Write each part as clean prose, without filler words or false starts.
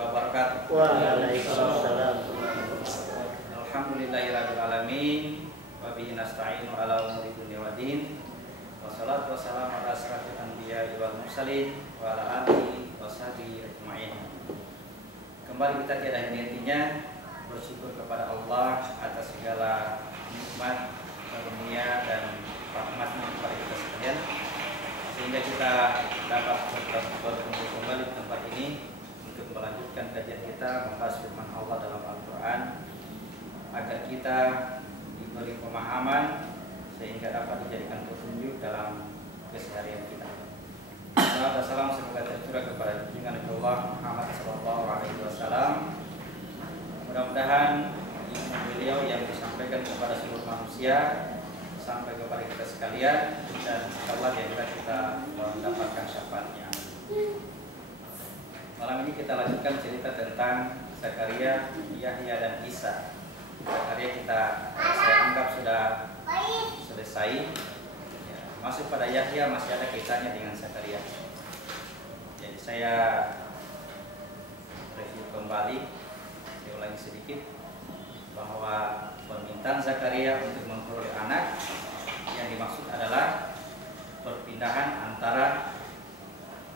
wabarakatuh. Waalaikumsalam. Alhamdulillahirabbil alamin wa bihi nasta'inu ala umuri dunya waddin. Wassalatu wassalamu ala asyrafil anbiya'i wal mursalin wa ala alihi washabihi ajmain. Kembali kita tiada henti-hentinya bersyukur kepada Allah atas segala nikmat karunia dan rahmatnya kepada kita sekalian, sehingga kita dapat berkumpul kembali di tempat ini untuk melanjutkan kajian kita membahas firman Allah dalam Al-Quran, agar kita diberi pemahaman sehingga dapat dijadikan petunjuk dalam keseharian kita. Salam dan salam semoga tercurah kepada junjungan Allah Muhammad SAW. Mudah-mudahan ilmu beliau yang disampaikan kepada seluruh manusia sampai kepada kita sekalian, dan insyaallah kita mendapatkan syafaatnya. Malam ini kita lanjutkan cerita tentang Zakaria, Yahya dan Isa. Zakaria saya anggap sudah selesai. Masuk pada Yahya masih ada kaitannya dengan Zakaria. Jadi saya review kembali, saya ulangi sedikit bahwa permintaan Zakaria untuk memperoleh anak yang dimaksud adalah perpindahan antara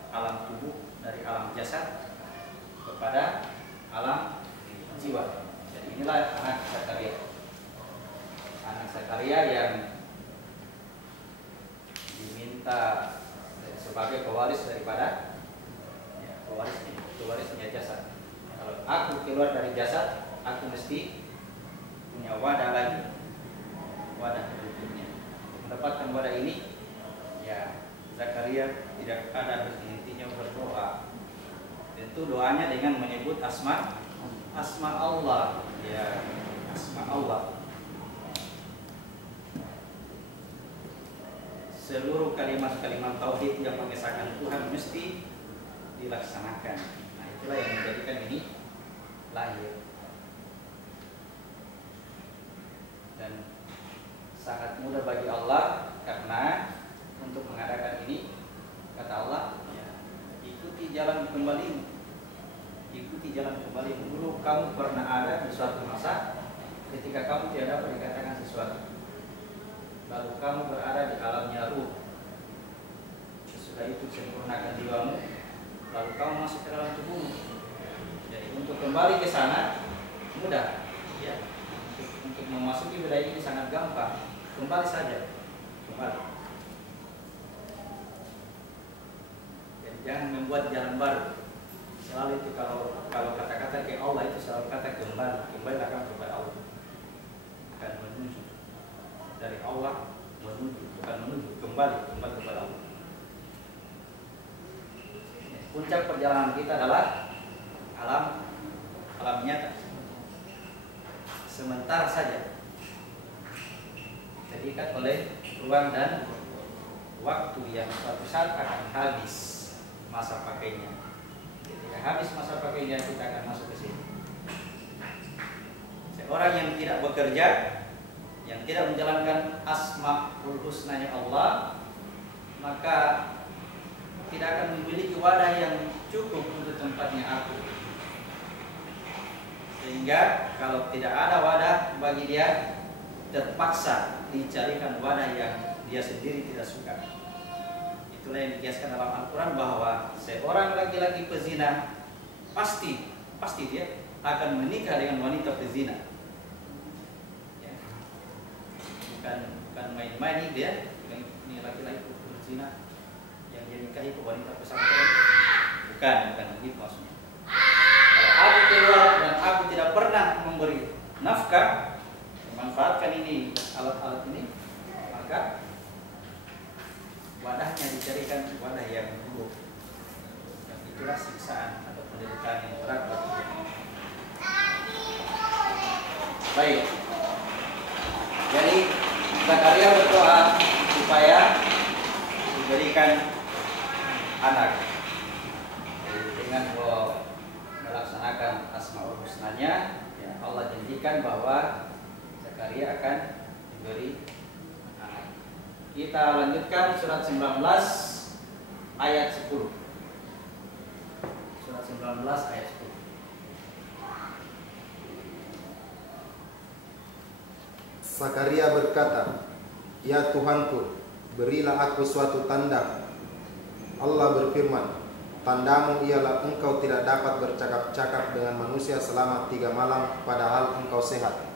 alam tubuh dari alam jasad kepada alam jiwa. Jadi inilah anak Zakaria. Anak Zakaria yang diminta sebagai pewaris daripada pewarisnya jasad. Kalau aku keluar dari jasad, aku mesti punya wadah lagi, wadah berikutnya. Mendapatkan wadah ini, ya Zakaria tidak ada henti-hentinya berdoa. Tentu doanya dengan menyebut asma Allah, ya asma Allah. Seluruh kalimat-kalimat tauhid yang mengesahkan Tuhan mesti dilaksanakan. Nah, itulah yang menjadikan ini lahir. Dan sangat mudah bagi Allah, karena untuk mengadakan ini, kata Allah, ya, ikuti jalan kembali. Ikuti jalan kembali. Dulu kamu pernah ada di suatu masa ketika kamu tidak dapat dikatakan sesuatu, lalu kamu berada di alamnya ruh. Sesudah itu sempurnakan jiwamu, lalu kamu masuk ke dalam tubuhmu. Jadi untuk kembali ke sana mudah, ya. Untuk memasuki wilayah ini sangat gampang. Kembali saja, kembali. Jadi jangan membuat jalan baru. Selalu itu kalau kata-kata ke Allah itu selalu kata kembali akan kepada Allah. Bukan menuju dari Allah, bukan menuju, kembali kepada Allah. Puncak perjalanan kita adalah alam nyata. Sementara saja, terikat oleh ruang dan waktu yang suatu saat akan habis masa pakainya. Ketika habis masa pakainya, kita akan masuk ke sini. Seorang yang tidak bekerja, yang tidak menjalankan asmaul husnanya Allah, maka tidak akan memiliki wadah yang cukup untuk tempatnya aku. Sehingga kalau tidak ada wadah bagi dia, terpaksa dicarikan wadah yang dia sendiri tidak suka. Itulah yang dikiaskan dalam Al-Quran bahwa seorang laki-laki pezina pasti dia akan menikah dengan wanita pezina. Ya. Bukan main-main dia, ini laki-laki pezina yang dia nikahi ke wanita pesantren. Bukan begitu maksudnya. Kalau aku keluar dan aku tidak pernah memberi nafkah, memanfaatkan ini alat-alat ini, maka wadahnya dicarikan wadah yang buruk, dan itulah siksaan atau penderitaan yang berat bagi dia. Baik, jadi Zakaria berdoa supaya diberikan anak dengan melaksanakan asmaul husnanya. Ya, Allah janjikan bahwa Zakaria akan diberi anak. Kita lanjutkan surat 19 ayat 10. Surat 19 ayat 10. Zakaria berkata, "Ya Tuhanku, berilah aku suatu tanda." Allah berfirman, "Tandamu ialah engkau tidak dapat bercakap-cakap dengan manusia selama 3 malam, padahal engkau sehat."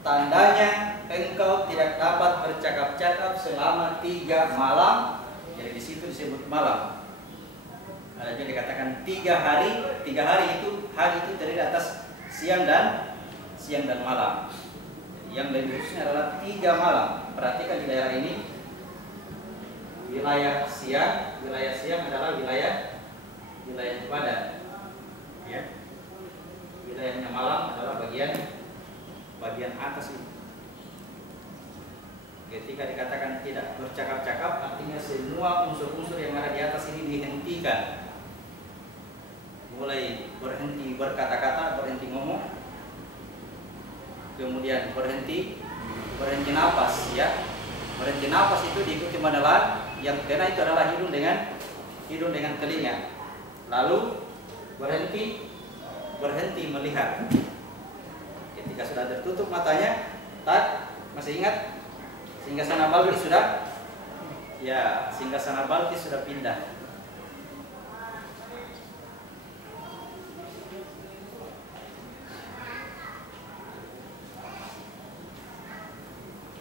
Tandanya engkau tidak dapat bercakap-cakap selama 3 malam. Jadi di situ disebut malam. Ada juga dikatakan 3 hari. 3 hari itu terdiri atas siang dan malam. Jadi yang lebih khususnya adalah 3 malam. Perhatikan di daerah ini wilayah siang adalah wilayah ibadah. Ya. Wilayahnya malam adalah bagian atas ini. Ketika dikatakan tidak bercakap-cakap, artinya semua unsur-unsur yang ada di atas ini dihentikan. Mulai berhenti berkata-kata, berhenti ngomong, kemudian berhenti napas, ya. Berhenti napas itu diikuti menelan, yang kena itu adalah hidung dengan telinga. Lalu berhenti melihat. Ketika sudah tertutup matanya, masih ingat? Singgasana Balkis sudah pindah.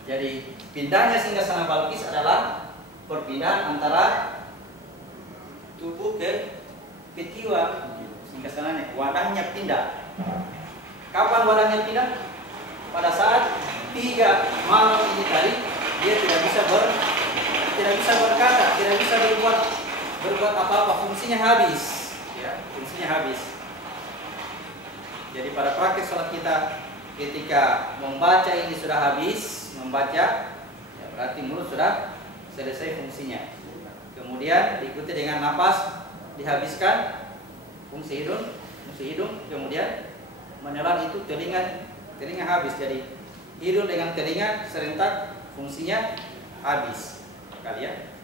Jadi pindahnya singgasana Balkis adalah perpindahan antara tubuh ke jiwa. Singgasananya, wadahnya pindah. Kapan wadahnya pindah? Pada saat 3 malam ini tadi dia tidak bisa berkata, tidak bisa berbuat apa-apa, fungsinya habis, ya, fungsinya habis. Jadi pada praktek sholat kita ketika membaca ini sudah habis membaca, ya berarti mulut sudah selesai fungsinya. Kemudian diikuti dengan napas dihabiskan, fungsi hidung, kemudian menelan itu telinga habis. Jadi hidung dengan telinga serentak fungsinya habis, kalian.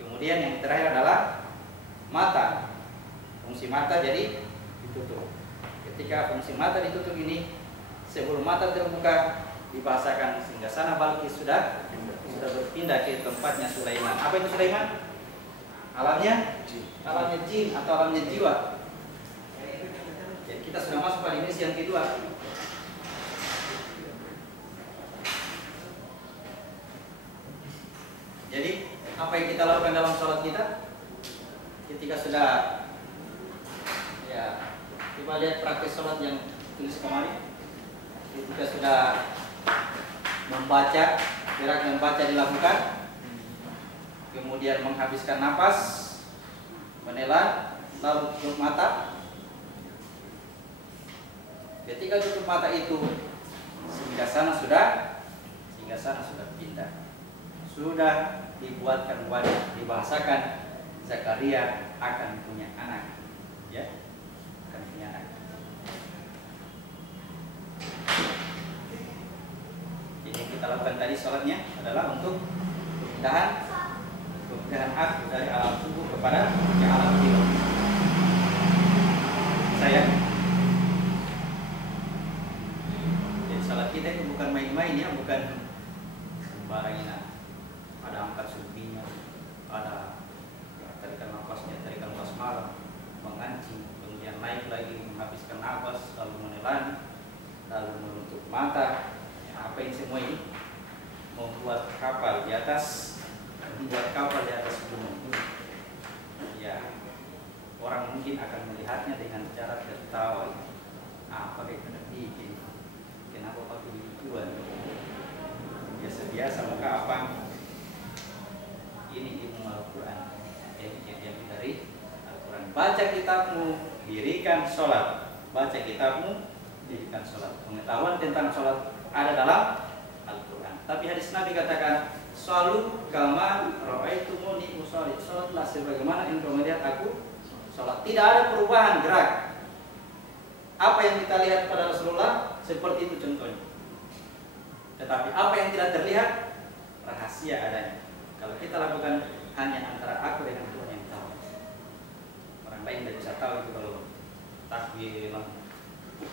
Kemudian yang terakhir adalah mata. Fungsi mata jadi ditutup. Ketika fungsi mata ditutup ini, sebelum mata terbuka, dibahasakan singgasana Balkis sudah berpindah ke tempatnya Sulaiman. Apa itu Sulaiman? Alamnya jin atau alamnya jiwa. Jadi kita sudah masuk pada dimensi yang kedua. Jadi apa yang kita lakukan dalam sholat kita ketika sudah, ya, coba lihat praktek sholat yang tulis kemarin. Ketika sudah membaca, gerak membaca dilakukan, kemudian menghabiskan napas, menelan, lalu tutup mata. Ketika tutup mata itu singgasana sudah pindah. Sudah dibuatkan wadah, dibahasakan Zakaria akan punya anak, ya, akan punya anak. Jadi yang kita lakukan tadi sholatnya adalah untuk pemindahan akh dari alam tubuh kepada alam jiwa. Jadi sholat kita itu bukan main-main, ya, bukan sembarangan. Ada angkat subinya, ada tarikan nafas malam, mengancing, kemudian naik lagi menghabiskan nafas, lalu menelan, lalu menutup mata. Ya, apa ini semua ini? Membuat kapal di atas gunung. Ya, orang mungkin akan melihatnya dengan cara tertawa. Apa kayak bikin? Kenapa pakai begituan? Biasa-biasa maka apa? Ini ilmu Al-Quran. Jadi dari Al-Quran. Baca kitabmu, dirikan sholat. Baca kitabmu, dirikan sholat. Pengetahuan tentang sholat ada dalam Al-Quran. Tapi hadis Nabi katakan, "Shalu kama ra'aitumuni usolli." Sholatlah sebagaimana engkau melihat aku sholat. Tidak ada perubahan gerak. Apa yang kita lihat pada Rasulullah seperti itu contohnya. Tetapi apa yang tidak terlihat rahasia adanya. Kalau kita lakukan hanya antara aku dengan Tuhan yang tahu. Orang lain tidak bisa tahu itu kalau takbir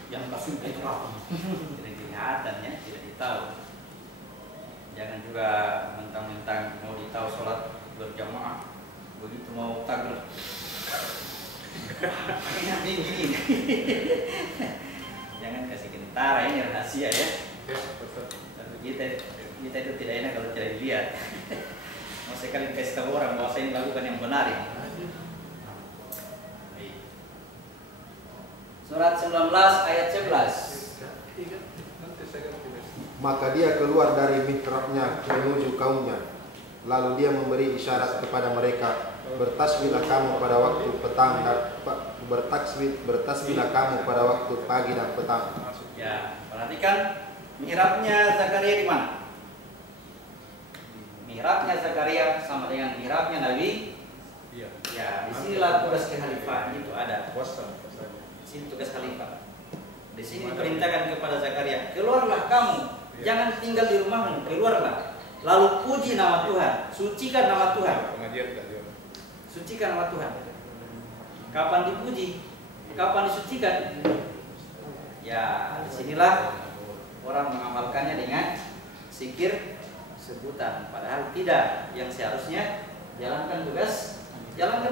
yang langsung itu apa? Tidak kelihatan ya, tidak ditahu. Jangan juga mentang-mentang mau ditahu sholat berjamaah, begitu mau takbir. Ini. Jangan kasih kentara, ini rahasia ya. Tapi kita itu tidak enak kalau tidak dilihat. Mau sekali kasih tahu orang bahwa saya lakukan yang benar ini. Surat 19 ayat 11. Maka dia keluar dari mihrabnya menuju kaumnya. Lalu dia memberi isyarat kepada mereka, bertasbihlah kamu pada waktu petang dan bertasbihlah kamu pada waktu pagi dan petang. Ya, perhatikan mihrabnya Zakaria di mana? Mihrabnya Zakaria sama dengan mihrabnya Nabi. Ya, disinilah tugas kekhalifahan itu ada. Di sini tugas khalifah. Di sini diperintahkan kepada Zakaria, keluarlah kamu, jangan tinggal di rumahmu, keluarlah. Lalu puji nama Tuhan, sucikan nama Tuhan. Sucikan nama Tuhan. Kapan dipuji? Kapan disucikan? Ya, disinilah orang mengamalkannya dengan zikir sebutan. Padahal tidak. Yang seharusnya jalankan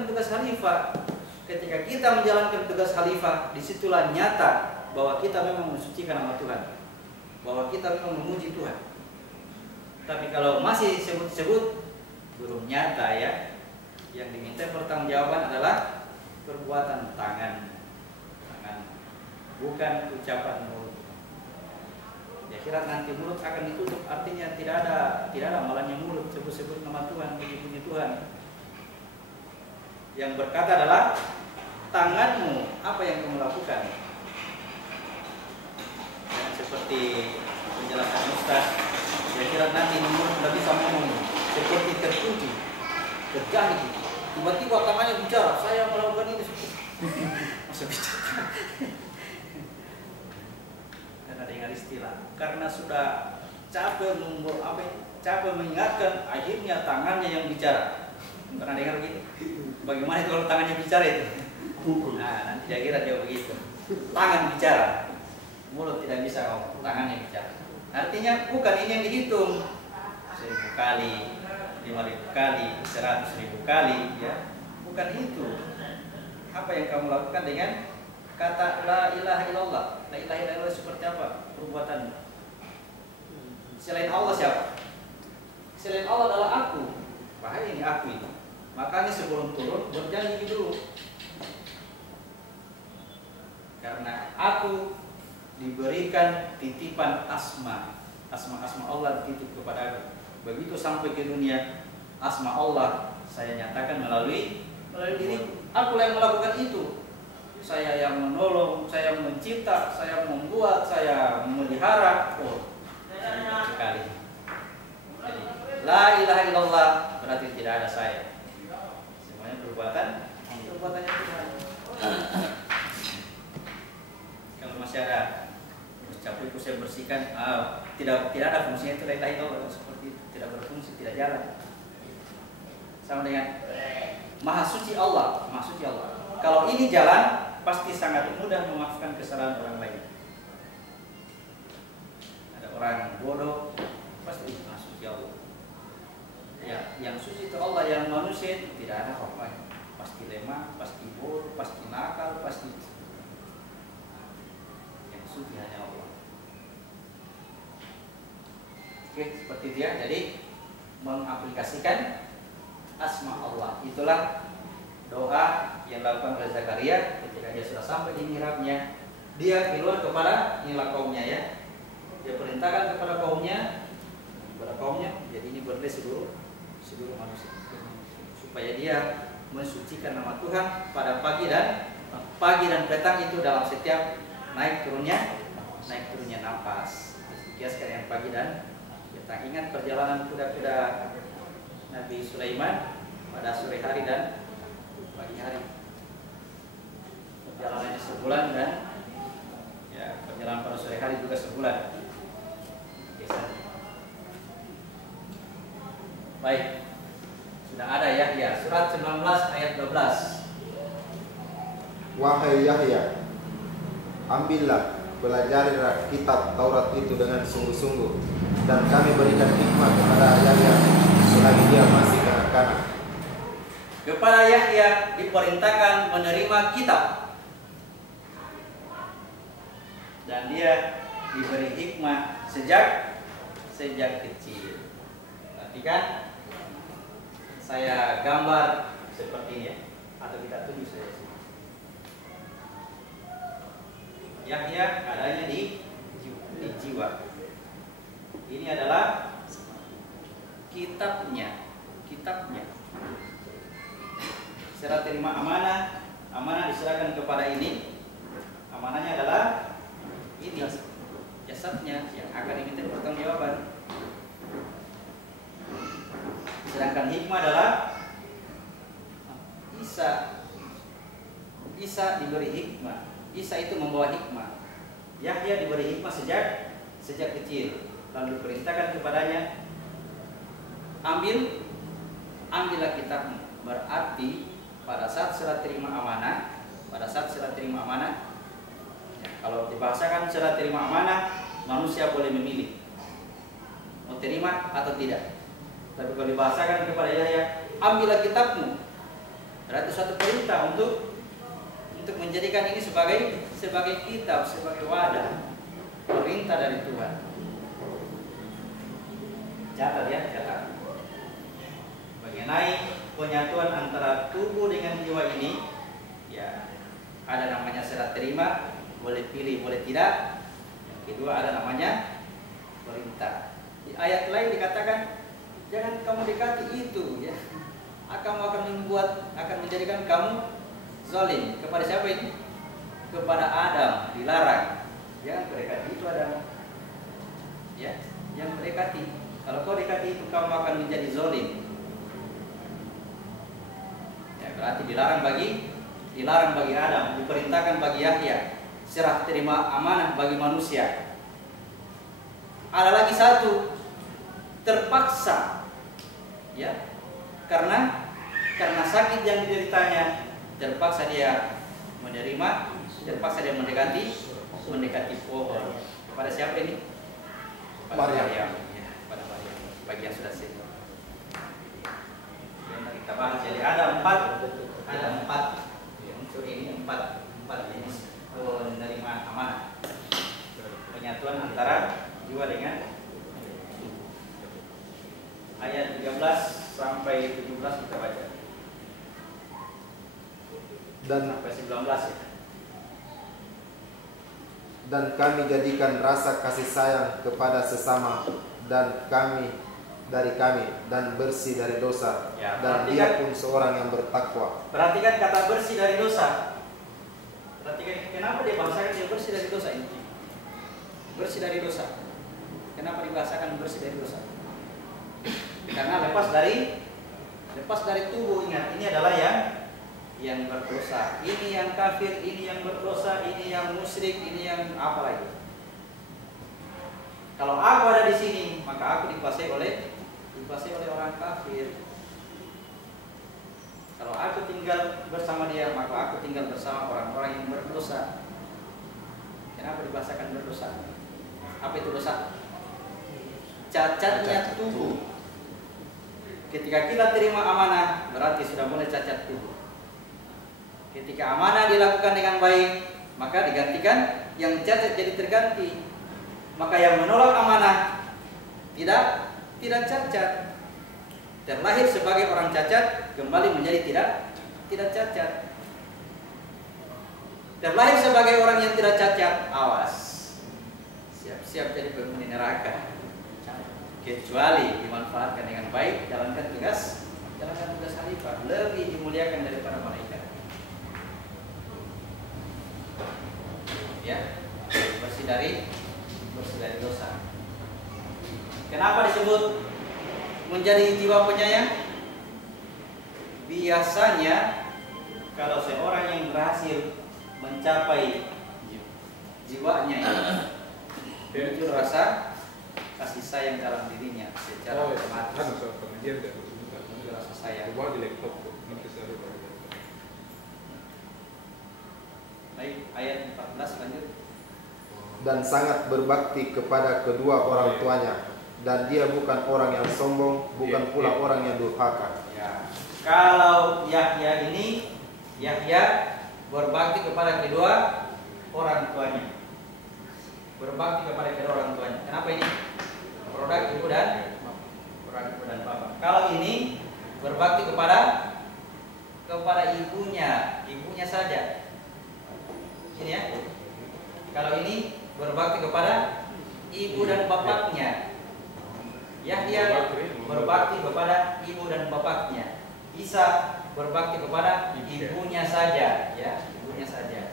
tugas khalifah. Ketika kita menjalankan tugas khalifah, disitulah nyata bahwa kita memang mensucikan nama Tuhan, bahwa kita memang memuji Tuhan. Tapi kalau masih sebut-sebut, belum nyata ya. Yang diminta pertanggungjawaban adalah perbuatan tangan, bukan ucapan mulut. Ya kira nanti mulut akan ditutup, artinya tidak ada amalannya mulut sebut-sebut nama Tuhan, puji Tuhan. Yang berkata adalah tanganmu, apa yang kamu lakukan? Dan seperti penjelasan Ustaz, kira-kira nanti mulut tidak bisa ngomong, seperti terpuji, terjahit. Tiba-tiba tangannya bicara, saya melakukan ini. Masa bicara? Dan ada yang istilah, karena sudah capek mengingatkan, akhirnya tangannya yang bicara. Pernah dengar begitu? Bagaimana itu kalau tangannya bicara itu? Nah, nanti dia kira dia begitu. Tangan bicara, mulut tidak bisa ngomong, tangannya bicara. Artinya bukan ini yang dihitung 1000 kali, 5000 kali, 100.000 kali, ya. Bukan itu. Apa yang kamu lakukan dengan kata la ilaha illallah? La ilaha illallah seperti apa perbuatan? Selain Allah siapa? Selain Allah adalah aku. Bahaya ini aku itu. Makanya sebelum turun berjanji dulu. Karena aku diberikan titipan asma Allah dititip kepada aku. Begitu sampai ke dunia, asma Allah saya nyatakan melalui diriku. Aku yang melakukan itu. Saya yang menolong, saya yang mencipta, saya yang membuat, saya memelihara. Oh, sekali. Jadi, la ilaha illallah berarti tidak ada saya. Semuanya perbuatannya Tuhan. Kalau masih ada capai itu saya bersihkan, tidak ada fungsinya itu la ilaha illallah, seperti itu, tidak berfungsi, tidak jalan. Sama dengan Maha suci Allah. Kalau ini jalan, pasti sangat mudah memaafkan kesalahan orang lain. Ada orang bodoh, pasti Maha suci Allah. Ya, yang suci itu Allah, yang manusia itu tidak ada apa-apa. Pasti lemah, pasti bodoh, pasti nakal, pasti. Yang suci hanya Allah. Oke, seperti itu ya. Jadi mengaplikasikan asma Allah. Itulah doa yang dilakukan oleh Zakaria ketika dia sudah sampai di mihrabnya. Dia keluar kepada inilah kaumnya ya. Dia perintahkan kepada kaumnya, jadi ini berdiri seluruh manusia supaya dia mensucikan nama Tuhan pada pagi dan petang itu dalam setiap naik turunnya nafas. Kiaskan yang pagi dan petang. Ingat perjalanan kuda-kuda Nabi Sulaiman pada sore hari dan pagi hari. Perjalanannya sebulan dan ya perjalanan pada sore hari juga sebulan. Baik, sudah ada ya surat 19 ayat 12. Wahai Yahya, Ambillah, pelajarilah kitab Taurat itu dengan sungguh-sungguh, dan kami berikan hikmah kepada Yahya selagi dia masih kanak-kanak. Kepada Yahya diperintahkan menerima kitab, dan dia diberi hikmah sejak kecil. Perhatikan, saya gambar seperti ini ya, atau kita tulis saja. Yahya adanya di jiwa. Ini adalah kitabnya. Serah terima amanah diserahkan kepada ini. Amanahnya adalah ini, jasadnya yang akan diminta pertanggungjawaban. Sedangkan hikmah adalah Isa diberi hikmah. Isa itu membawa hikmah. Yahya diberi hikmah sejak kecil. Lalu diperintahkan kepadanya, ambillah kitabmu. Berarti pada saat serah terima amanah, ya, kalau dibahasakan serah terima amanah, manusia boleh memilih mau terima atau tidak. Tapi kalau dibahasakan kepada Yahya, ambillah kitabmu, berarti suatu perintah untuk menjadikan ini sebagai kitab, sebagai wadah, perintah dari Tuhan. Catat ya, catat. Mengenai penyatuan antara tubuh dengan jiwa ini, ya ada namanya serah terima, boleh pilih, boleh tidak. Yang kedua ada namanya perintah. Di ayat lain dikatakan, jangan kamu dekati itu, ya. Akan menjadikan kamu zalim. Kepada siapa ini? Kepada Adam, dilarang. Jangan mendekati itu Adam. Ya, jangan mendekati. Kalau kau dekati itu kamu akan menjadi zalim. Ya, berarti dilarang bagi Adam, diperintahkan bagi Yahya. Serah terima amanah bagi manusia. Ada lagi satu, terpaksa. Ya. Karena sakit yang dideritanya, terpaksa dia menerima, terpaksa dia mendekati pohon. Pada siapa ini? Pada Maryam. Ya, pada Maryam. Bagi yang sudah sehat. Yang kita bahas, jadi ada empat unsur ini, empat jenis menerima amanah. Penyatuan antara jiwa dengan ayat 13 sampai 17 kita baca. Dan sampai 19 ya. Dan kami jadikan rasa kasih sayang kepada sesama dan dari kami dan bersih dari dosa, Ya, dan dia pun seorang yang bertakwa. Perhatikan kata bersih dari dosa. Perhatikan kenapa dia bahasakan dia bersih dari dosa ini. Bersih dari dosa. Kenapa dibahasakan bersih dari dosa? Karena lepas dari tubuh. Ingat, ini adalah yang berdosa. Ini yang kafir, ini yang berdosa, ini yang musyrik, ini yang apa lagi. Kalau aku ada di sini, maka aku dikuasai oleh orang kafir. Kalau aku tinggal bersama dia, maka aku tinggal bersama orang-orang yang berdosa. Kenapa dibahasakan berdosa? Apa itu dosa? Cacatnya tubuh. Ketika kita terima amanah, berarti sudah mulai cacat tubuh. Ketika amanah dilakukan dengan baik, maka digantikan yang cacat jadi terganti. Maka yang menolak amanah tidak cacat. Terlahir sebagai orang cacat, kembali menjadi tidak cacat. Terlahir sebagai orang yang tidak cacat, awas, siap-siap jadi penghuni neraka. Kecuali dimanfaatkan dengan baik, jalankan tugas khalifah, lebih dimuliakan daripada malaikat. Ya, bersih dari dosa. Kenapa disebut menjadi jiwa penyayang? Biasanya kalau seorang yang berhasil mencapai jiwanya itu rasa kasih sayang dalam dirinya secara otomatis. Rasa sayang. Baik, ayat 14 lanjut. dan sangat berbakti kepada kedua orang tuanya, dan dia bukan orang yang sombong, bukan pula orang yang durhaka. Ya. Kalau Yahya ini, Yahya berbakti kepada kedua orang tuanya. Berbakti kepada kedua orang tuanya. Kenapa ini? Produk ibu dan bapak. Kalau ini berbakti kepada ibunya saja. Ini ya. Kalau ini berbakti kepada ibu dan bapaknya. Yahya berbakti kepada ibu dan bapaknya. Isa berbakti kepada ibunya saja, ya, ibunya saja.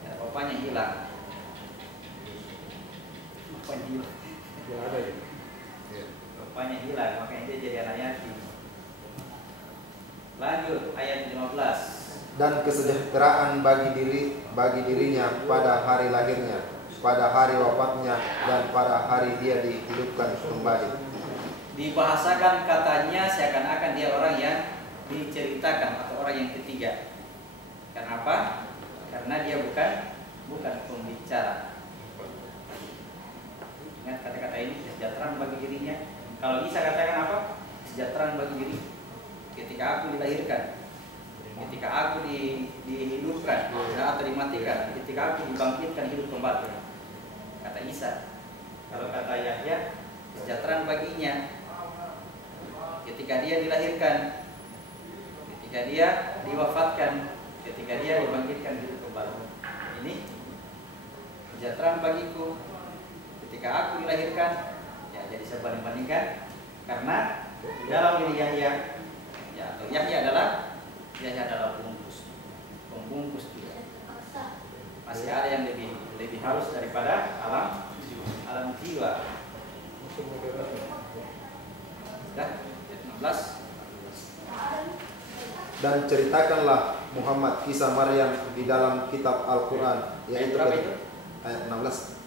Ya, bapaknya hilang. Bapaknya hilang, makanya dia jadi anak yatim. Lanjut ayat 15. Dan kesejahteraan bagi dirinya pada hari lahirnya, pada hari wafatnya, dan pada hari dia dihidupkan kembali. Dibahasakan katanya seakan-akan dia orang yang diceritakan atau orang yang ketiga. Kenapa? Karena dia bukan pembicara. Ingat kata-kata ini, kesejahteraan bagi dirinya. Kalau bisa katakan apa? Kesejahteraan bagi diri. Ketika aku dilahirkan, ketika aku dihidupkan atau dimatikan, ketika aku dibangkitkan hidup kembali. Kata Isa. Kalau kata Yahya, kesejahteraan baginya ketika dia dilahirkan, ketika dia diwafatkan, ketika dia dibangkitkan hidup kembali. Ini kesejahteraan bagiku ketika aku dilahirkan. Ya, jadi saya banding-bandingkan karena di dalam ini Yahya adalah pembungkus juga. Masih ada yang lebih halus daripada alam jiwa. Sudah? 16. Dan ceritakanlah Muhammad kisah Maryam di dalam kitab Al-Quran, yaitu berapa itu? ayat 16.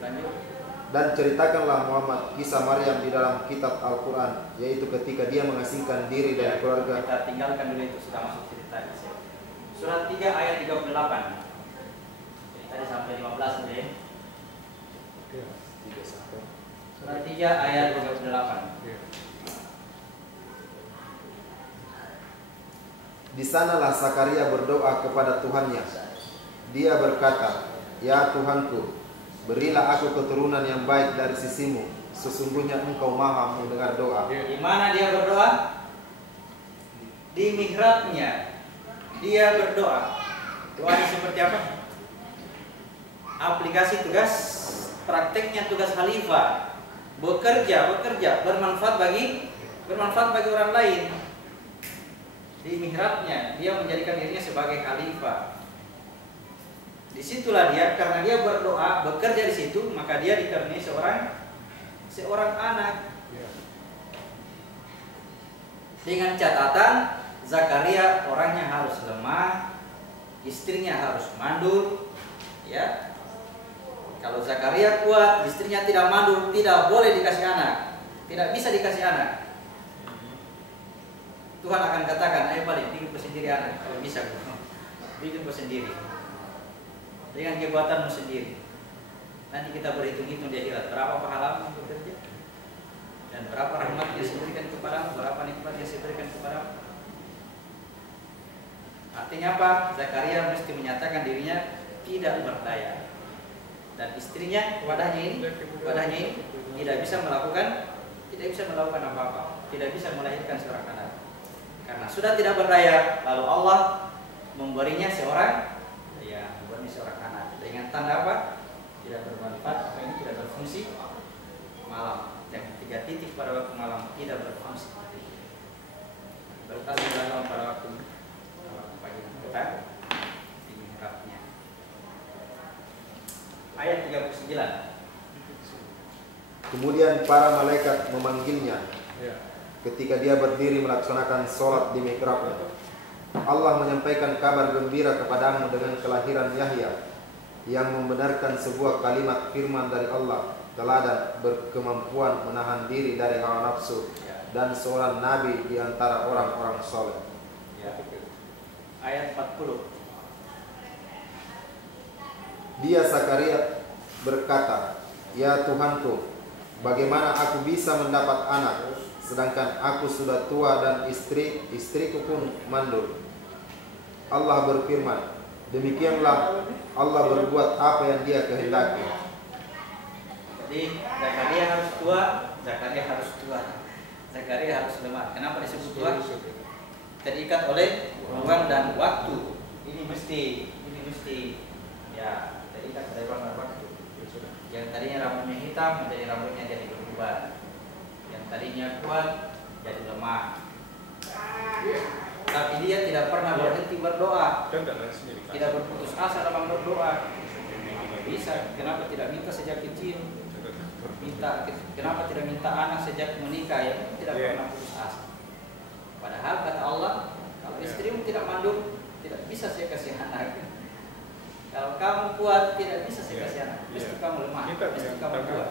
Lanjut. Dan ceritakanlah Muhammad kisah Maryam di dalam kitab Al-Quran, yaitu ketika dia mengasingkan diri dari keluarga. Kita tinggalkan dulu, itu sudah masuk cerita. Surat 3 ayat 38. Tadi sampai 15 sudah ya. Surat 3 ayat 38. Di sanalah Zakaria berdoa kepada Tuhannya. Dia berkata, "Ya Tuhanku, berilah aku keturunan yang baik dari sisimu. Sesungguhnya Engkau Maha mendengar doa." Di mana dia berdoa? Di mihrabnya. Dia berdoa. Doanya seperti apa? Aplikasi tugas, prakteknya tugas khalifah. Bekerja, bermanfaat bagi orang lain. Di mihrabnya dia menjadikan dirinya sebagai khalifah. Disitulah dia, karena dia berdoa, bekerja di situ, maka dia dikaruniai seorang anak. Dengan catatan Zakaria orangnya harus lemah, istrinya harus mandul, ya. Kalau Zakaria kuat, istrinya tidak mandul, tidak boleh dikasih anak, tidak bisa dikasih anak. Tuhan akan katakan, ayo balik, bikin sendiri anak, kalau bisa, bikin sendiri, dengan kebuatanmu sendiri. Nanti kita berhitung-hitung di akhirat berapa pahala untuk bekerja dan berapa rahmat yang saya berikan kepadamu, berapa nikmat yang saya berikan kepadamu. Artinya apa? Zakaria mesti menyatakan dirinya tidak berdaya. Dan istrinya, wadahnya ini tidak bisa melakukan apa-apa, tidak bisa melahirkan seorang anak. Karena sudah tidak berdaya, lalu Allah memberinya seorang anak dengan tanda apa? Tidak bermanfaat, ini tidak berfungsi malam. Yang 3 titik pada waktu malam tidak berfungsi. Berkali dalam pada waktu pagi petang di mihrabnya. Ayat 39. Kemudian para malaikat memanggilnya ketika dia berdiri melaksanakan sholat di mihrabnya. Allah menyampaikan kabar gembira kepadamu dengan kelahiran Yahya yang membenarkan sebuah kalimat firman dari Allah, teladan, berkemampuan menahan diri dari hawa nafsu, dan seorang nabi di antara orang-orang soleh. Ayat 40. Dia Zakaria berkata, "Ya Tuhanku, bagaimana aku bisa mendapat anak, sedangkan aku sudah tua dan istriku pun mandul?" Allah berfirman, "Demikianlah Allah berbuat apa yang Dia kehendaki." Jadi Zakaria harus tua, Zakaria harus lemah. Kenapa disebut tua? Terikat oleh ruang dan waktu. Ini mesti ya terikat oleh ruang dan waktu. Yang tadinya rambutnya hitam menjadi rambutnya jadi berubah. Yang tadinya kuat jadi lemah. Tapi dia tidak pernah berhenti berdoa, tidak berputus asa dalam berdoa. Bisa, kenapa tidak minta sejak kecil? Kenapa tidak minta anak sejak menikah? Ya tidak pernah putus asa. Padahal kata Allah, kalau istrimu tidak mandul, tidak bisa saya kasih anak. Kalau kamu kuat, tidak bisa saya kasih anak. Mesti kamu lemah, mesti kamu kuat.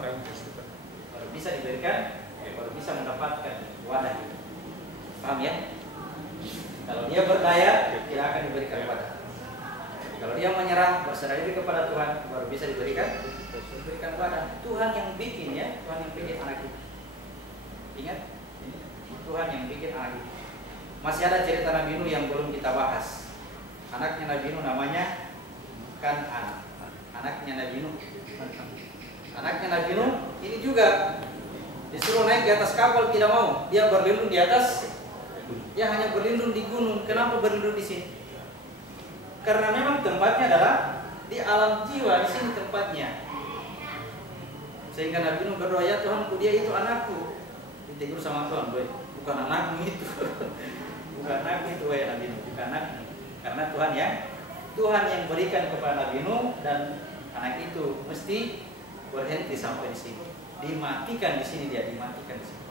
Baru bisa diberikan, baru bisa mendapatkan wadah. Paham ya? Kalau dia berdaya, tidak akan diberikan wadah. Kalau dia menyerah, berserah diri kepada Tuhan, baru bisa diberikan wadah. Tuhan yang bikin ya, Tuhan yang bikin anak itu. Ingat, Tuhan yang bikin anak itu. Masih ada cerita Nabi Nuh yang belum kita bahas. Anaknya Nabi Nuh namanya Kan'an. Anaknya Nabi Nuh. Anaknya Nabi Nuh ini juga disuruh naik di atas kapal, tidak mau. Dia berlindung di atas. Dia hanya berlindung di gunung. Kenapa berlindung di sini? Karena memang tempatnya adalah di alam jiwa, di sini tempatnya. Sehingga Nabi Nuh berdoa, "Ya Tuhanku, dia itu anakku." Ditegur sama Tuhan, "Bukan anakmu itu." Bukan anakmu itu ya Nabi Nuh, bukan anakmu. Karena Tuhan yang berikan kepada Nabi Nuh, dan anak itu mesti berhenti sampai di sini. Dimatikan di sini, dia dimatikan di sini.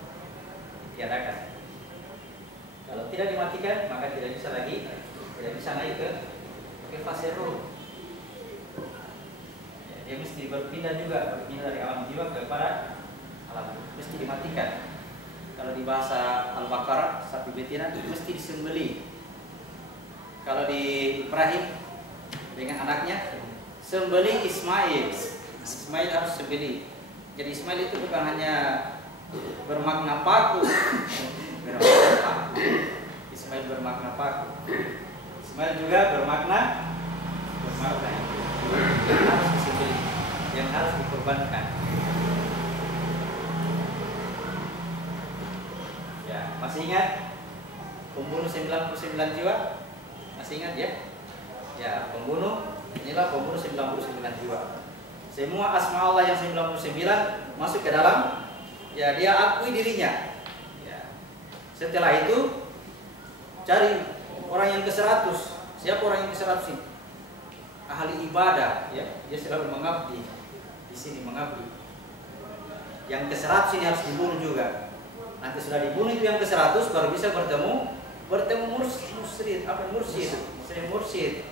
Ditiadakan. Kalau tidak dimatikan, maka tidak bisa naik ke fase roh. Dia mesti berpindah dari alam jiwa kepada alam roh. Mesti dimatikan. Kalau di bahasa Al-Baqarah, sapi betina itu mesti disembelih. Kalau di Ibrahim dengan anaknya, sembelih Ismail. Ismail harus sembelih. Jadi Ismail itu bukan hanya bermakna paku. Ismail bermakna paku. Ismail juga bermakna yang harus disembelih, yang harus dikorbankan. Ya, masih ingat pembunuh 99 jiwa? Masih ingat ya? Ya, inilah pembunuh 99 jiwa. Semua asma Allah yang 99 masuk ke dalam, ya dia akui dirinya. Ya. Setelah itu cari orang yang ke-100. Siapa orang yang ke-100 ini? Ahli ibadah, ya. Dia selalu mengabdi. Di sini mengabdi. Yang ke-100 ini harus dibunuh juga. Nanti sudah dibunuh itu yang ke-100, baru bisa bertemu mursyid.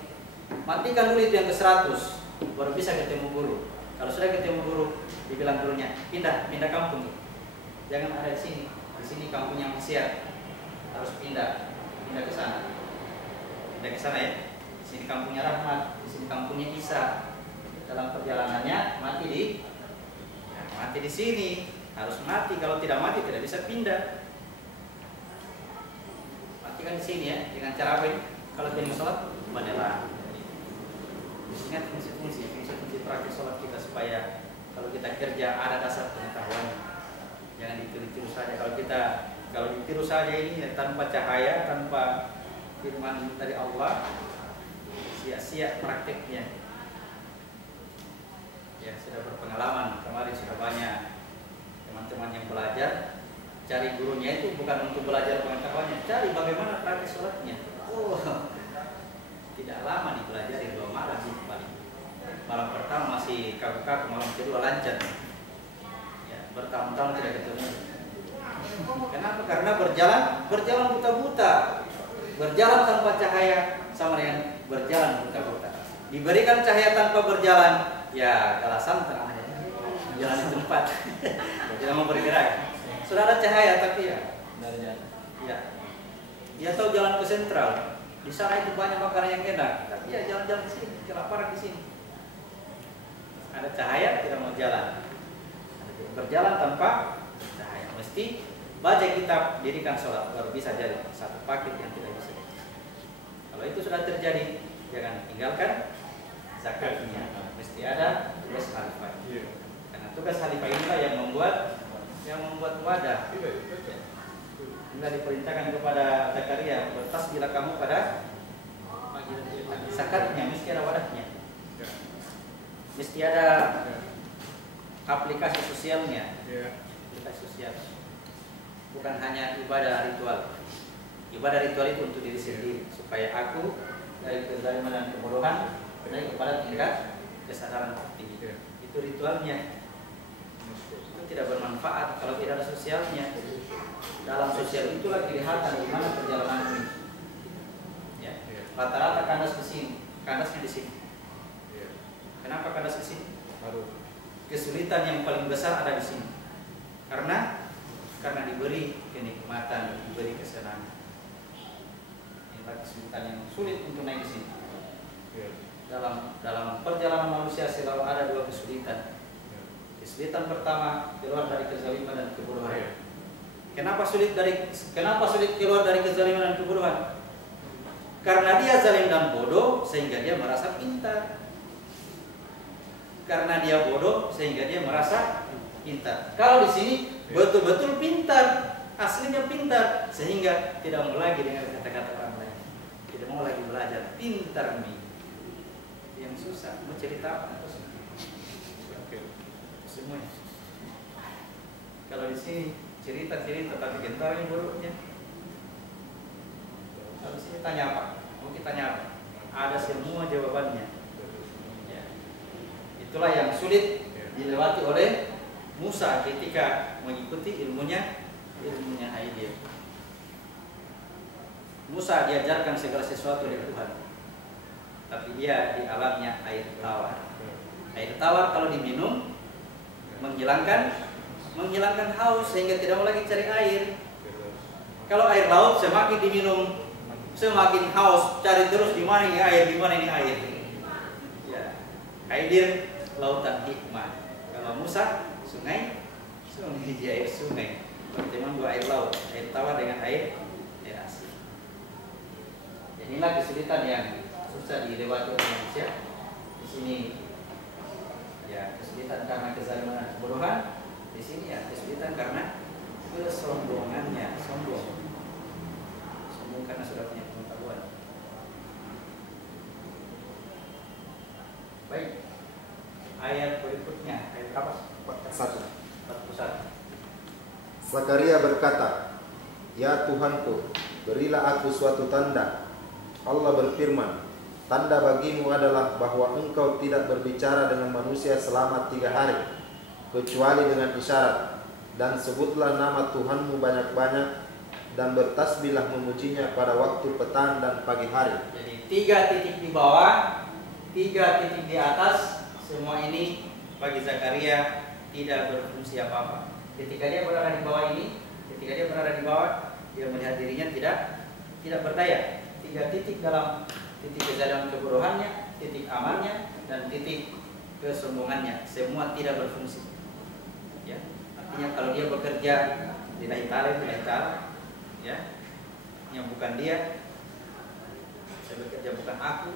Matikan dulu itu yang ke-100, baru bisa ketemu guru. Kalau sudah ketemu guru, dibilang gurunya, pindah kampung. Jangan ada di sini. Di sini kampungnya maksiat. Harus pindah ke sana. Pindah ke sana ya. Di sini kampungnya Rahmat, di sini kampungnya Isa. Dalam perjalanannya mati di sini. Harus mati, kalau tidak mati tidak bisa pindah. Matikan di sini ya, dengan cara apa ini? Kalau pengen sholat, menelan. Ingat fungsi praktis sholat kita, supaya kalau kita kerja ada dasar pengetahuan. Jangan ditiru saja. Kalau ditiru saja ini ya, tanpa cahaya, tanpa firman dari Allah, sia-sia prakteknya. Ya sudah berpengalaman, kemarin sudah banyak teman-teman yang belajar. Cari gurunya itu bukan untuk belajar pengetahuannya, cari bagaimana praktis sholatnya. Tidak lama dipelajari, 2 malam sih paling. Malam pertama masih kaku-kaku, malam kedua lancar. Ya, bertahun-tahun tidak ketemu. Kenapa? Karena berjalan buta-buta, berjalan tanpa cahaya sama dengan berjalan buta-buta. Diberikan cahaya tanpa berjalan, ya kalah santan aja. Jalan di tempat, tidak mau bergerak. Sudah ada cahaya tapi ya, dia tahu jalan ke sentral. Di sana itu banyak makanan yang enak, tapi ya jalan-jalan di sini, kelaparan di sini. Ada cahaya tidak mau jalan. Berjalan tanpa cahaya. Mesti baca kitab, dirikan sholat, baru bisa jadi satu paket yang tidak bisa. Kalau itu sudah terjadi, jangan tinggalkan zakatnya. Mesti ada tugas khalifah. Karena tugas khalifah inilah yang membuat wadah. Bila diperintahkan kepada Zakaria, bertasbihlah kamu pada pagi dan petang. Zakatnya mesti ada wadahnya. Mesti ada aplikasi sosialnya. Aplikasi sosial. Bukan hanya ibadah ritual. Ibadah ritual itu untuk diri sendiri, supaya aku dari kezaliman dan kebodohan naik kepada tingkat kesadaran tinggi. Itu ritualnya. Itu tidak bermanfaat kalau tidak ada sosialnya. Dalam sosial itulah kelihatan di mana perjalanan ini. Ya. Rata-rata kandas ke sini, kandasnya di sini. Kenapa kandas ke sini? Kesulitan yang paling besar ada di sini. Karena diberi kenikmatan, diberi kesenangan. Inilah kesulitan yang sulit untuk naik ke sini. Dalam perjalanan manusia selalu ada dua kesulitan. Kesulitan pertama keluar dari kezaliman dan kebodohan. Kenapa sulit keluar dari kezaliman dan kebodohan? Karena dia zalim dan bodoh sehingga dia merasa pintar. Karena dia bodoh sehingga dia merasa pintar. Kalau di sini betul-betul pintar, aslinya pintar, sehingga tidak mau lagi dengar kata-kata orang lain. Tidak mau lagi belajar, pintar nih. Yang susah mau cerita apa? Semuanya. Kalau di sini cerita tapi gentar ini buruknya. Kalau di sini tanya apa? Mau kita tanya apa? Ada semua jawabannya. Ya. Itulah yang sulit dilewati oleh Musa ketika mengikuti ilmunya Khidir. Musa diajarkan segala sesuatu dari Tuhan, tapi dia di alamnya air tawar. Air tawar kalau diminum menghilangkan haus sehingga tidak mau lagi cari air. Kalau air laut semakin diminum semakin haus, cari terus di mana ini air, di mana ini air. Ya, Khidir lautan hikmah. Kalau Musa sungai dia air sungai. Pertemuan dua air laut, air tawar dengan air asli. Inilah kesulitan yang susah dilewati oleh manusia. Di sini ya kesulitan karena kezaliman dan kebodohan. Di sini ya kesulitan karena kesombongannya, sombong karena sudah punya pengetahuan. Baik, ayat berikutnya ayat apa? 41. Zakaria berkata, "Ya Tuhanku, berilah aku suatu tanda." Allah berfirman, "Tanda bagimu adalah bahwa engkau tidak berbicara dengan manusia selama 3 hari, kecuali dengan isyarat, dan sebutlah nama Tuhanmu banyak-banyak, dan bertasbihlah memujinya pada waktu petang dan pagi hari." Jadi 3 titik di bawah, 3 titik di atas, semua ini bagi Zakaria tidak berfungsi apa-apa. Ketika dia berada di bawah ini, dia melihat dirinya tidak berdaya. 3 titik dalam titik kezaliman kebodohannya, titik amannya, dan titik kesombongannya, semua tidak berfungsi. Ya, artinya kalau dia bekerja di lain cara, ya, yang bukan dia, saya bekerja bukan aku.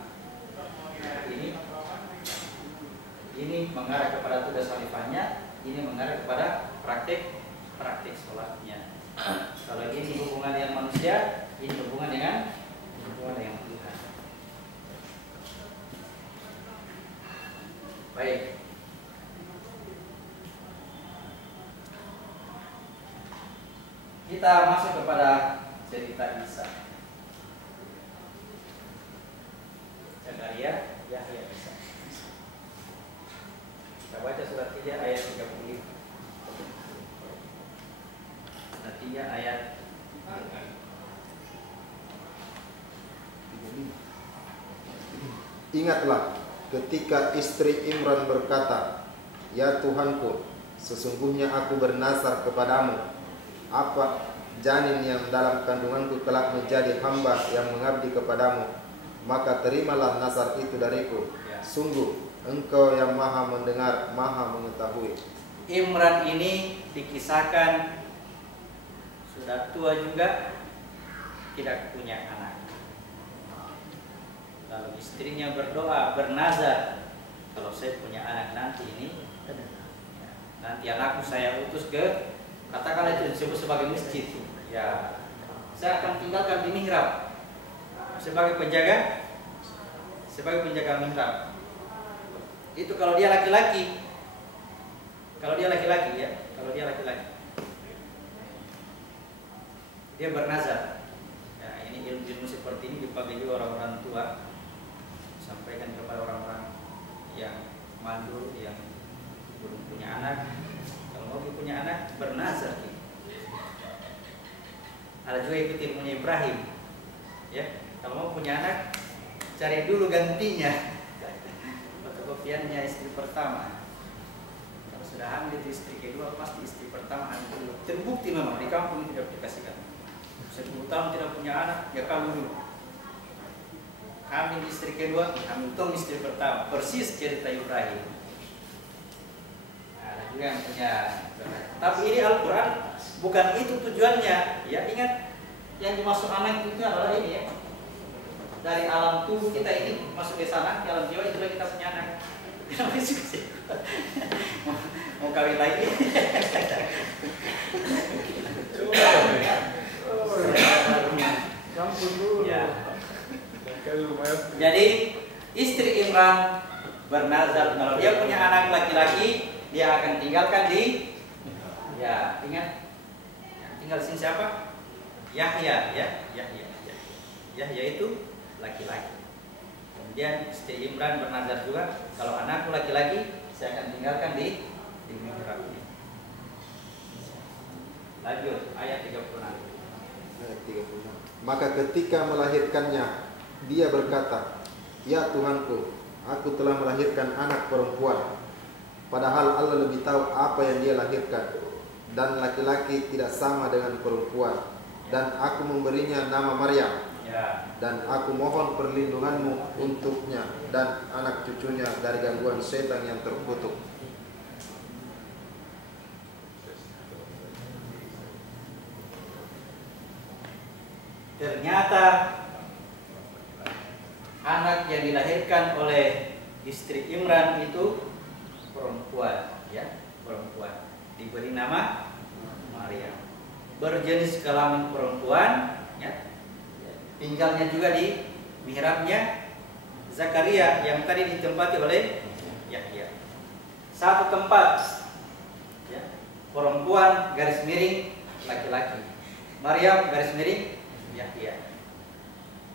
Ini mengarah kepada tugas khalifahnya, ini mengarah kepada praktik sholatnya. Kalau ini hubungan dengan manusia, ini hubungan dengan Tuhan. Baik. Kita masuk kepada cerita Isa. Zakaria, Yahya, Isa. Kita baca surat 3 ayat 35. Surat 3 ayat 35. Ingatlah ketika istri Imran berkata, "Ya Tuhanku, sesungguhnya aku bernazar kepadamu, apa janin yang dalam kandunganku kelak menjadi hamba yang mengabdi kepadamu, maka terimalah nazar itu dariku. Ya. Sungguh Engkau yang maha mendengar, maha mengetahui. Imran ini dikisahkan sudah tua juga, tidak punya anak. Lalu istrinya berdoa, bernazar, kalau saya punya anak nanti ini, ya, nanti anakku saya utus ke, katakanlah itu disebut sebagai masjid, ya, saya akan tinggalkan di mihrab sebagai penjaga mihrab. Itu kalau dia laki-laki. Kalau dia laki-laki, dia bernazar. Ya, ini ilmu seperti ini dipakai juga orang-orang tua. Sampaikan kepada orang-orang yang mandul, yang belum punya anak. Kalau mau punya anak, bernazar. Ada juga ikut ilmunya Ibrahim. Ya, kalau mau punya anak, cari dulu gantinya. Fotokopiannya istri pertama. Kalau sudah hamil istri kedua, pasti istri pertama hamil dulu. Terbukti memang di kampung tidak dikasihkan. 10 tahun tidak punya anak, ya kamu dulu. Hamil istri kedua, hamil tong istri pertama. Persis cerita Ibrahim. Ada juga yang punya. Tapi ini Al-Quran bukan itu tujuannya. Ya, ingat yang dimaksud anak itu adalah ini ya. Dari alam tubuh kita ini masuk ke sana, ke alam jiwa itulah kita punya anak. Mau kawin lagi? Ya. Jadi istri Imran bernazar kalau dia punya anak laki-laki, dia akan tinggalkan di, ya ingat, tinggal di sini siapa? Yahya, ya, Yahya itu laki-laki. Kemudian istri Imran bernazar juga, kalau anakku laki-laki, saya akan tinggalkan di mihrab ini. Lanjut ayat 36. Ayat 36. Maka ketika melahirkannya, dia berkata, "Ya Tuhanku, aku telah melahirkan anak perempuan." Padahal Allah lebih tahu apa yang dia lahirkan, dan laki-laki tidak sama dengan perempuan. Dan aku memberinya nama Maryam. Ya. Dan aku mohon perlindunganmu untuknya dan anak cucunya dari gangguan setan yang terkutuk. Ternyata anak yang dilahirkan oleh istri Imran itu perempuan, ya, perempuan. Diberi nama Maryam. Berjenis kelamin perempuan, ya. Tinggalnya juga di mihrabnya Zakaria yang tadi ditempati oleh Yahya. Satu tempat, ya, perempuan garis miring laki-laki. Maryam garis miring Yahya.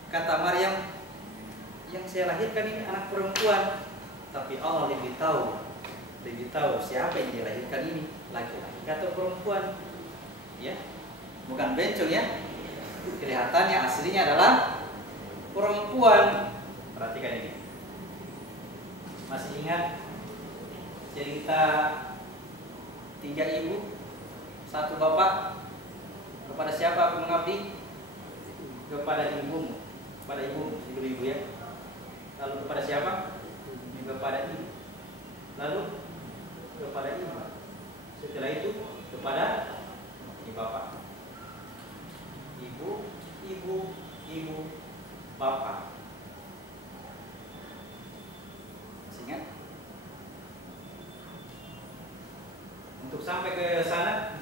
Kata Maryam, yang saya lahirkan ini anak perempuan, tapi Allah lebih tahu siapa yang dilahirkan ini, laki-laki atau perempuan, ya, bukan bencong ya. Kelihatannya aslinya adalah perempuan. Perhatikan ini. Masih ingat cerita 3 ibu, 1 bapak? Kepada siapa aku mengabdi? Kepada ibumu, kepada ibu ya. Lalu kepada siapa? Kepada ibu. Lalu kepada ibu. Setelah itu kepada bapak. Ibu, bapak. Masih ingat? Untuk sampai ke sana,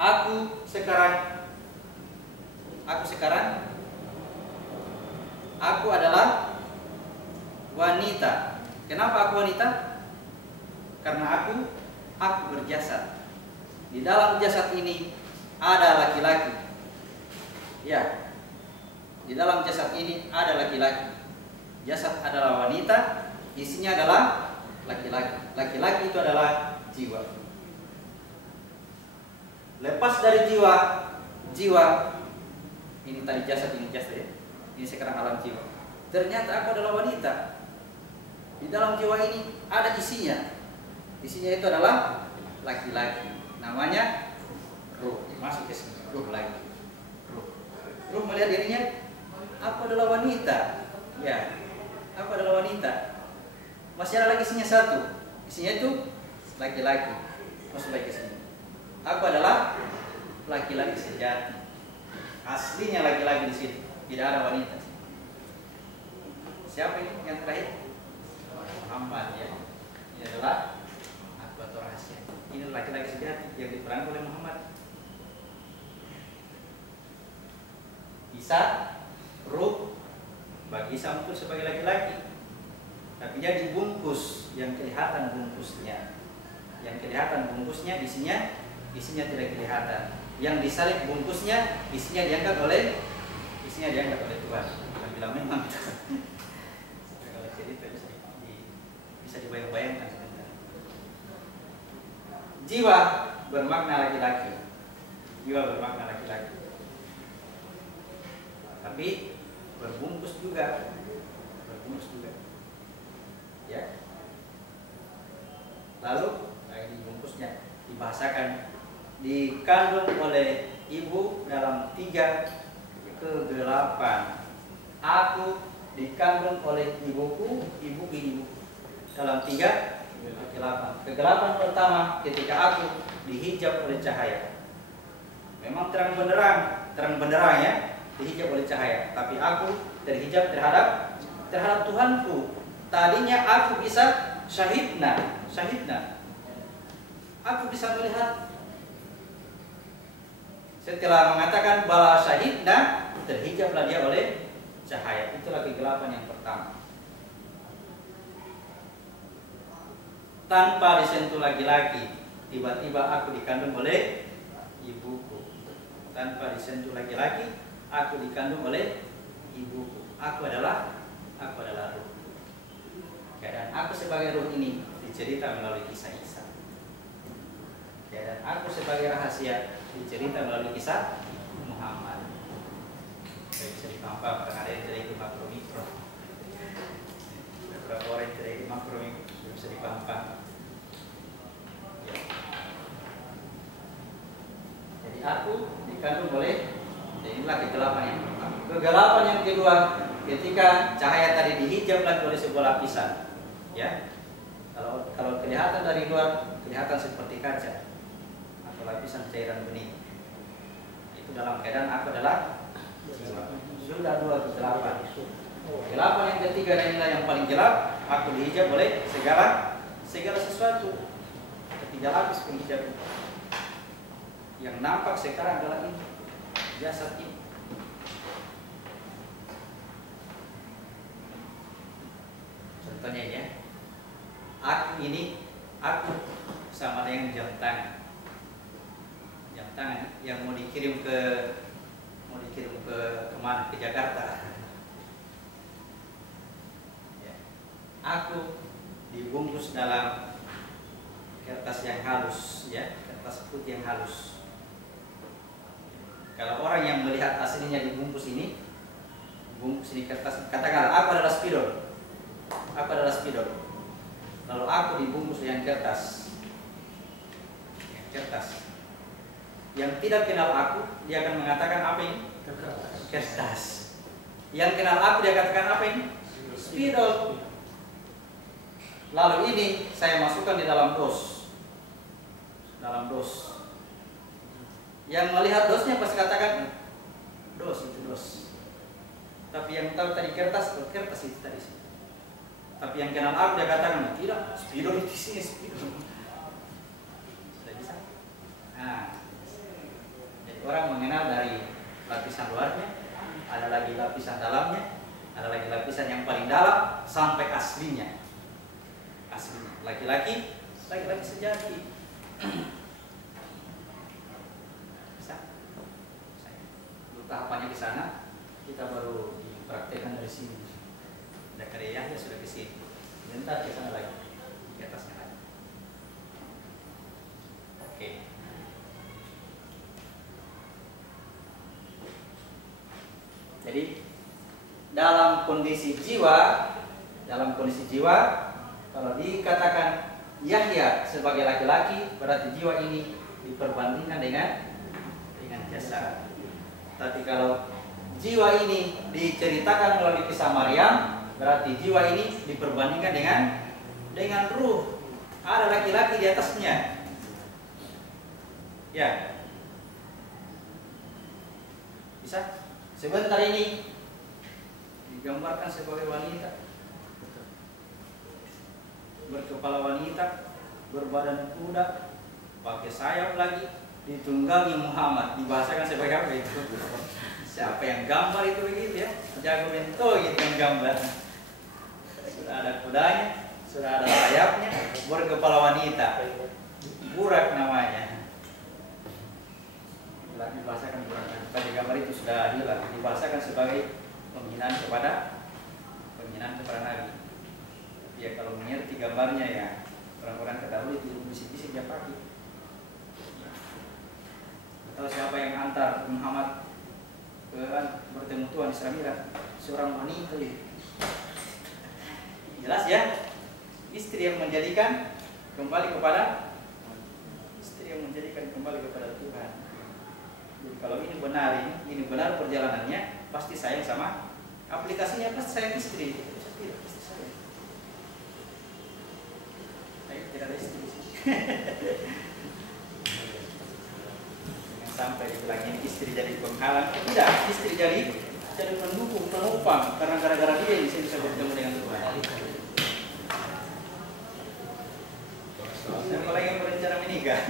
aku sekarang aku adalah wanita. Kenapa aku wanita? Karena aku berjasad. Di dalam jasad ini ada laki-laki. Ya. Di dalam jasad ini ada laki-laki. Jasad adalah wanita, isinya adalah laki-laki. Laki-laki itu adalah jiwa. Lepas dari jiwa ini tadi jasad, ini jasad ya. Ini sekarang alam jiwa. Ternyata aku adalah wanita. Di dalam jiwa ini ada isinya. Isinya itu adalah laki-laki. Namanya ruh. Masuk ke sini. Ruh lagi. Ruh melihat dirinya, aku adalah wanita. Ya, aku adalah wanita. Masih ada lagi isinya satu. Isinya itu laki-laki. Masuk lagi ke sini. Aku adalah laki-laki sejati. Aslinya laki-laki di situ. Tidak ada wanita. Siapa ini yang terakhir? Muhammad ya. Ini adalah aku atau rahasia. Ini laki-laki sejati yang diperankan oleh Muhammad. Isa, Ruh, bagi Isa muncul sebagai laki-laki, tapi dia dibungkus, yang kelihatan bungkusnya, isinya tidak kelihatan. Yang disalib bungkusnya, isinya diangkat oleh Tuhan. Bukan bilang memang. Kalau cerita bisa dibayang-bayangkan sebentar. Jiwa bermakna laki-laki. Tapi berbungkus juga. Ya. Lalu ini bungkusnya dibahasakan, dikandung oleh ibu dalam 3 kegelapan. Aku dikandung oleh ibuku dalam 3 kegelapan. Kegelapan pertama ketika aku dihijab oleh cahaya. Memang terang benderang ya, dihijab oleh cahaya, tapi aku terhijab terhadap Tuhanku. Tadinya aku bisa syahidna. Aku bisa melihat. Setelah mengatakan bala syahidna, terhijablah dia oleh cahaya. Itulah kegelapan yang pertama. Tanpa disentuh laki-laki, tiba-tiba aku dikandung oleh ibuku. Tanpa disentuh laki-laki, aku dikandung oleh ibuku. Aku adalah Ruh. Keadaan aku sebagai Ruh ini dicerita melalui kisah Isa. Keadaan aku sebagai rahasia dicerita melalui kisah Muhammad. Saya bisa dipaham, karena ada yang tidak ikut makro mikro. Beberapa orang yang tidak ikut makro mikro bisa dipaham. Ya. Jadi aku dikandung oleh, inilah kegelapan yang pertama. Kegelapan yang kedua, ketika cahaya tadi dihijab lagi oleh sebuah lapisan. Ya, kalau kelihatan dari luar kelihatan seperti kaca atau lapisan cairan bening. Itu dalam keadaan aku adalah jiwa. Sudah 2 kegelapan. Kegelapan yang ketiga dan inilah yang paling gelap. Aku dihijab oleh segala sesuatu. Ketiga lapis penghijab. Yang nampak sekarang adalah ini, jasad ini. Contohnya ya. Aku sama dengan jam tangan yang mau dikirim ke kemana? Ke Jakarta. Ya. Aku dibungkus dalam kertas yang halus, ya, kertas putih yang halus. Kalau orang yang melihat aslinya dibungkus ini kertas, katakanlah aku adalah spidol. Lalu aku dibungkus dengan kertas. Yang tidak kenal aku, dia akan mengatakan apa ini? Kertas. Yang kenal aku, dia katakan apa ini? Spidol. Lalu ini saya masukkan di dalam dos. Yang melihat dosnya pasti katakan dos. Tapi yang tahu tadi kertas itu tadi. Tapi yang kenal aku dia katakan tidak, spidol di sini spidol. Sudah bisa. Nah, jadi orang mengenal dari lapisan luarnya, ada lagi lapisan dalamnya, ada lagi lapisan yang paling dalam sampai aslinya. Laki-laki sejati. Bisa. Tahapannya di sana, kita baru dipraktekkan dari sini. Ada karyanya sudah ke sini. Bentar ke sana lagi. Di atasnya lagi. Oke. Jadi dalam kondisi jiwa, kalau dikatakan Yahya sebagai laki-laki, berarti jiwa ini diperbandingkan dengan jasad. Tapi kalau jiwa ini diceritakan melalui kisah Maryam, berarti jiwa ini diperbandingkan dengan ruh. Ada laki-laki di atasnya. Ya. Bisa? Sebentar ini digambarkan sebagai wanita, berkepala wanita, berbadan kuda, pakai sayap lagi, ditunggangi Muhammad. Dibahasakan sebagai apa itu? Siapa yang gambar itu begitu ya? Jago bento gitu yang gambar. Sudah ada kudanya, sudah ada sayapnya, berkepala wanita. Burak namanya. Dibahasakan burak. Pada gambar itu sudah hilang. Dibahasakan sebagai penghinaan kepada Nabi. Ya kalau mengerti gambarnya ya orang-orang terdahulu itu bisik-bisik dia pakai. Atau siapa yang antar Muhammad bertemu Tuhan di Samira, seorang wanita itu. Jelas ya? Istri yang menjadikan kembali kepada Tuhan. Jadi kalau ini benar perjalanannya, pasti sayang sama aplikasinya, pasti sayang istri. Tidak, pasti sayang. Saya tidak ada istri. Jangan sampai dibilangin istri jadi penghalang. Tidak, istri jadi pendukung, penopang. Karena gara-gara dia bisa bertemu dengan Tuhan. Siapa lagi yang berencana menikah?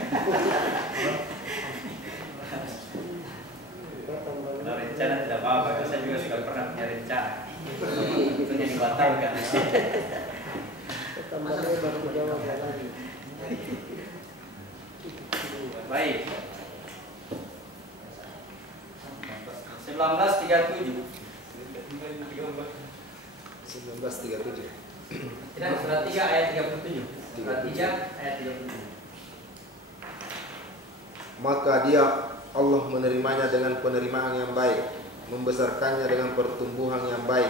Kalau rencana tidak apa-apa, saya juga sudah pernah punya rencana. Tentunya dibatalkan. Baik. 1937. 1937. Tidak, surat 3 ayat 37. Surat 3 ayat 37. Maka dia Allah menerimanya dengan penerimaan yang baik, membesarkannya dengan pertumbuhan yang baik,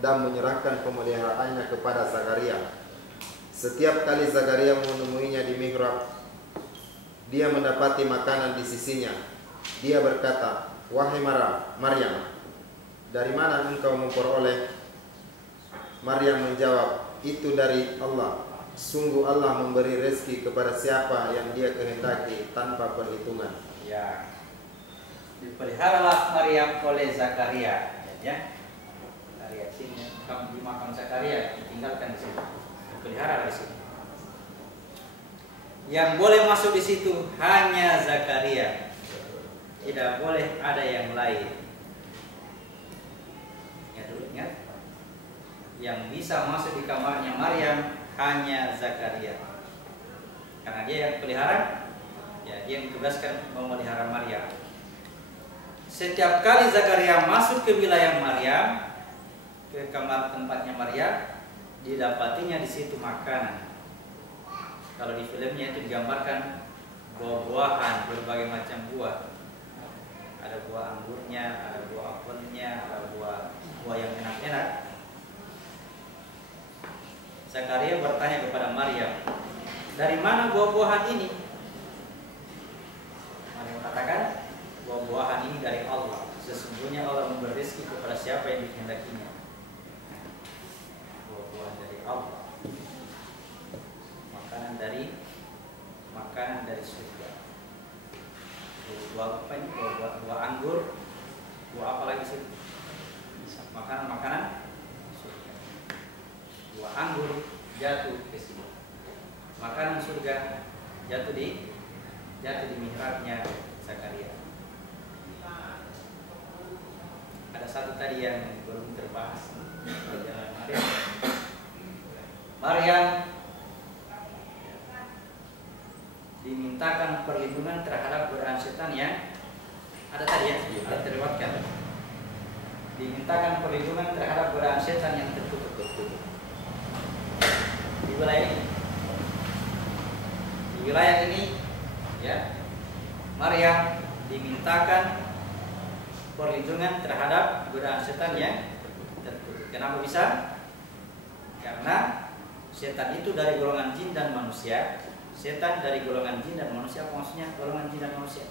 dan menyerahkan pemeliharaannya kepada Zakaria. Setiap kali Zakaria menemuinya di mihrab, dia mendapati makanan di sisinya. Dia berkata, "Wahai Maryam, dari mana engkau memperoleh?" Maryam menjawab, "Itu dari Allah. Sungguh Allah memberi rezeki kepada siapa yang Dia kehendaki tanpa perhitungan." Ya. Dipeliharalah Maryam oleh Zakaria, ya. Zakaria sini di makam Zakaria ditinggalkan di situ. Dipelihara di situ. Yang boleh masuk di situ hanya Zakaria. Tidak boleh ada yang lain. Ya dulu ingat. Yang bisa masuk di kamarnya Maryam hanya Zakaria. Karena dia yang pelihara, ya dia yang ditugaskan memelihara Maryam. Setiap kali Zakaria masuk ke wilayah Maryam, ke kamar tempatnya Maryam, didapatinya di situ makanan. Kalau di filmnya itu digambarkan buah-buahan, berbagai macam buah. Ada buah anggurnya, ada buah apelnya, ada buah yang enak-enak. Zakaria bertanya kepada Maryam, "Dari mana buah-buahan ini?" Maryam katakan, "Buah-buahan ini dari Allah. Sesungguhnya Allah memberi rezeki kepada siapa yang dikehendakinya." Buah-buahan dari Allah. Makanan dari surga. Buah apa ini? Buah anggur. Buah apa lagi sih? Makanan surga. Buah anggur jatuh ke sini. Makanan surga jatuh di mihrabnya Zakaria. Ada satu tadi yang belum terbahas. Maryam dimintakan perlindungan terhadap godaan setan yang ada tadi ya, ada terlewatkan. Dimintakan perlindungan terhadap godaan setan yang tertutup. Di wilayah ini ya, Maryam dimintakan perlindungan terhadap godaan setan yang tertutup. Kenapa bisa? Karena setan itu dari golongan jin dan manusia. Setan dari golongan jin dan manusia, maksudnya golongan jin dan manusia.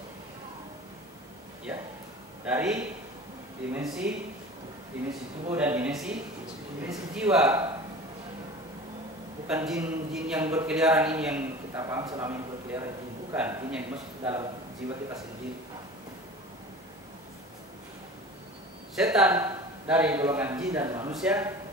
Ya, dari dimensi tubuh dan dimensi jiwa. Bukan jin yang berkeliaran ini yang kita paham selama ini berkeliaran jin, bukan. Jin yang masuk ke dalam jiwa kita sendiri. Setan dari golongan jin dan manusia